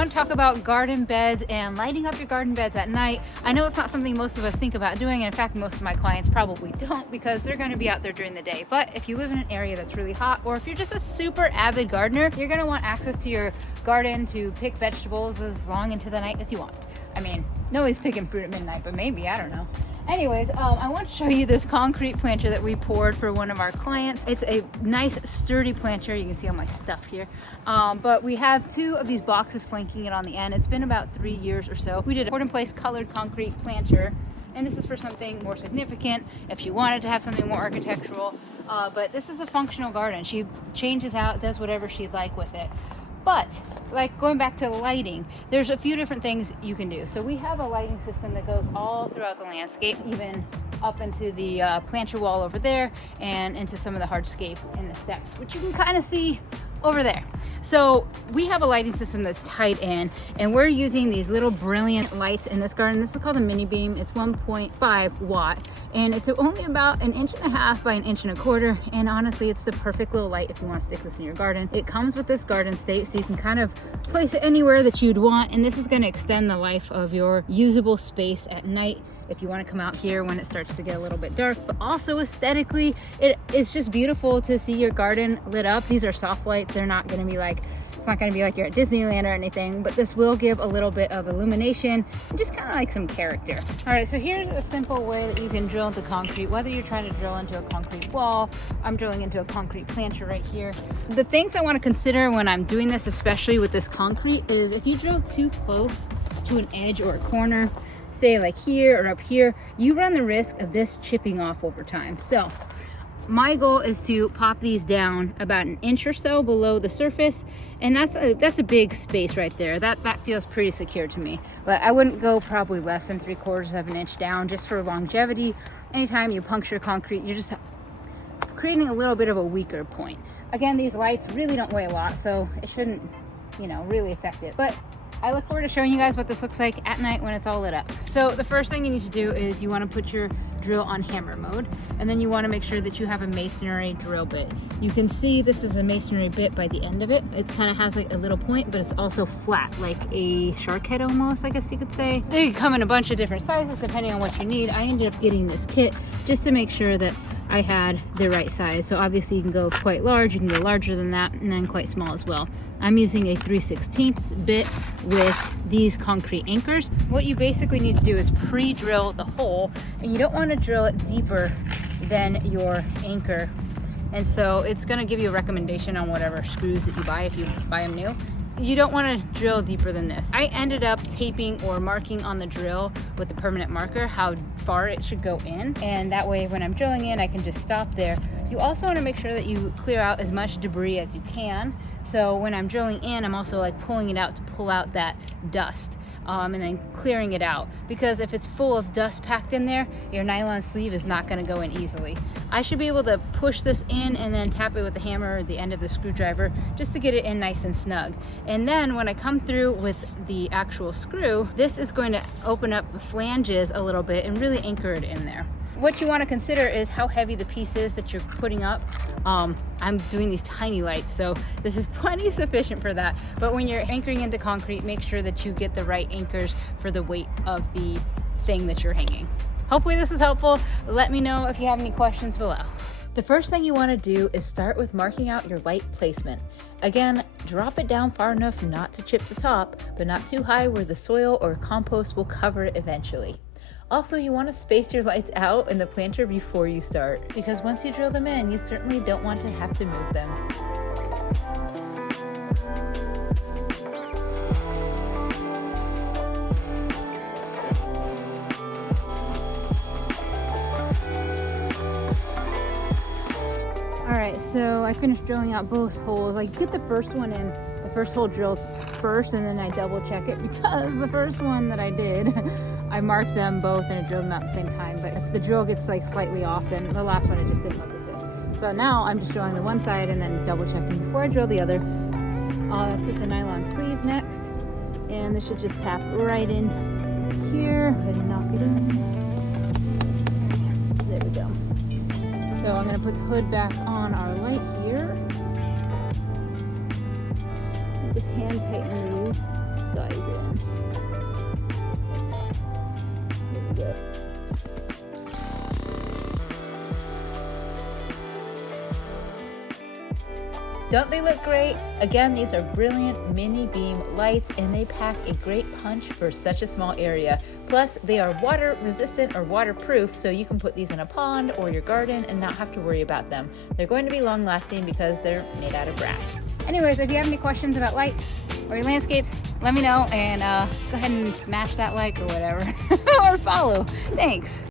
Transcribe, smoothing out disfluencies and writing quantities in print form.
want to talk about garden beds and lighting up your garden beds at night. I know it's not something most of us think about doing, and in fact most of my clients probably don't because they're going to be out there during the day. But if you live in an area that's really hot, or if you're just a super avid gardener, you're going to want access to your garden to pick vegetables as long into the night as you want. I mean, nobody's picking fruit at midnight, but maybe, I don't know. Anyways, I want to show you this concrete planter that we poured for one of our clients. It's a nice sturdy planter. You can see all my stuff here. But we have 2 of these boxes flanking it on the end. It's been about 3 years or so. We did a poured in place colored concrete planter, and this is for something more significant if she wanted to have something more architectural. But this is a functional garden. She changes out, does whatever she'd like with it. But like going back to lighting, there's a few different things you can do. So we have a lighting system that goes all throughout the landscape, even up into the planter wall over there and into some of the hardscape in the steps, which you can kind of see over there. So we have a lighting system that's tied in, and we're using these little brilliant lights in this garden. This is called a mini beam. It's 1.5 watt, and it's only about 1.5 inches by 1.25 inches. And honestly, it's the perfect little light if you want to stick this in your garden. It comes with this garden state, so you can kind of place it anywhere that you'd want. And this is going to extend the life of your usable space at night if you want to come out here when it starts to get a little bit dark. But also aesthetically, it's just beautiful to see your garden lit up. These are soft lights. They're not going to be like, it's not going to be like you're at Disneyland or anything, but this will give a little bit of illumination and just kind of like some character. All right, so here's a simple way that you can drill into concrete, whether you're trying to drill into a concrete wall. I'm drilling into a concrete planter right here. The things I want to consider when I'm doing this, especially with this concrete, is if you drill too close to an edge or a corner, say like here or up here, you run the risk of this chipping off over time. So my goal is to pop these down about 1 inch or so below the surface, and that's a big space right there. That feels pretty secure to me. But I wouldn't go probably less than 3/4 of an inch down, just for longevity. Anytime you puncture concrete, you're just creating a little bit of a weaker point. Again, these lights really don't weigh a lot, so it shouldn't, really affect it. But I look forward to showing you guys what this looks like at night when it's all lit up. So the first thing you need to do is you want to put your drill on hammer mode, and then you want to make sure that you have a masonry drill bit. You can see this is a masonry bit by the end of it. It kind of has like a little point, but it's also flat, like a shark head almost, I guess you could say. They come in a bunch of different sizes depending on what you need. I ended up getting this kit just to make sure that I had the right size. So obviously you can go quite large, you can go larger than that, and then quite small as well. I'm using a 3/16 bit with these concrete anchors. What you basically need to do is pre-drill the hole, and you don't want to drill it deeper than your anchor. And so it's going to give you a recommendation on whatever screws that you buy if you buy them new. You don't want to drill deeper than this. I ended up taping or marking on the drill with the permanent marker how far it should go in, and that way when I'm drilling in I can just stop there. You also want to make sure that you clear out as much debris as you can. So when I'm drilling in, I'm also like pulling it out to pull out that dust. And then clearing it out, because if it's full of dust packed in there, your nylon sleeve is not going to go in easily. I should be able to push this in and then tap it with the hammer or the end of the screwdriver just to get it in nice and snug. And then when I come through with the actual screw, this is going to open up the flanges a little bit and really anchor it in there. What you want to consider is how heavy the piece is that you're putting up. I'm doing these tiny lights, so this is plenty sufficient for that. But when you're anchoring into concrete, make sure that you get the right anchors for the weight of the thing that you're hanging. Hopefully this is helpful. Let me know if you have any questions below. The first thing you want to do is start with marking out your light placement. Again, drop it down far enough not to chip the top, but not too high where the soil or compost will cover it eventually. Also, you want to space your lights out in the planter before you start, because once you drill them in, you certainly don't want to have to move them. All right, so I finished drilling out both holes. I get the first one in, the first hole drilled first, and then I double check it because the first one that I did, I marked them both and I drilled them out at the same time. But if the drill gets like slightly off, then the last one it just didn't look as good. So now I'm just drilling the one side and then double checking before I drill the other. I'll take the nylon sleeve next, and this should just tap right in here. Go ahead and knock it in. There we go. So I'm gonna put the hood back on our light here. Just hand tighten these. guys in. There we go. Don't they look great? Again, these are brilliant mini beam lights and they pack a great punch for such a small area. Plus, they are water resistant or waterproof, so you can put these in a pond or your garden and not have to worry about them. They're going to be long lasting because they're made out of brass. Anyways, if you have any questions about lights or your landscapes, let me know, and go ahead and smash that like or whatever, or follow. Thanks.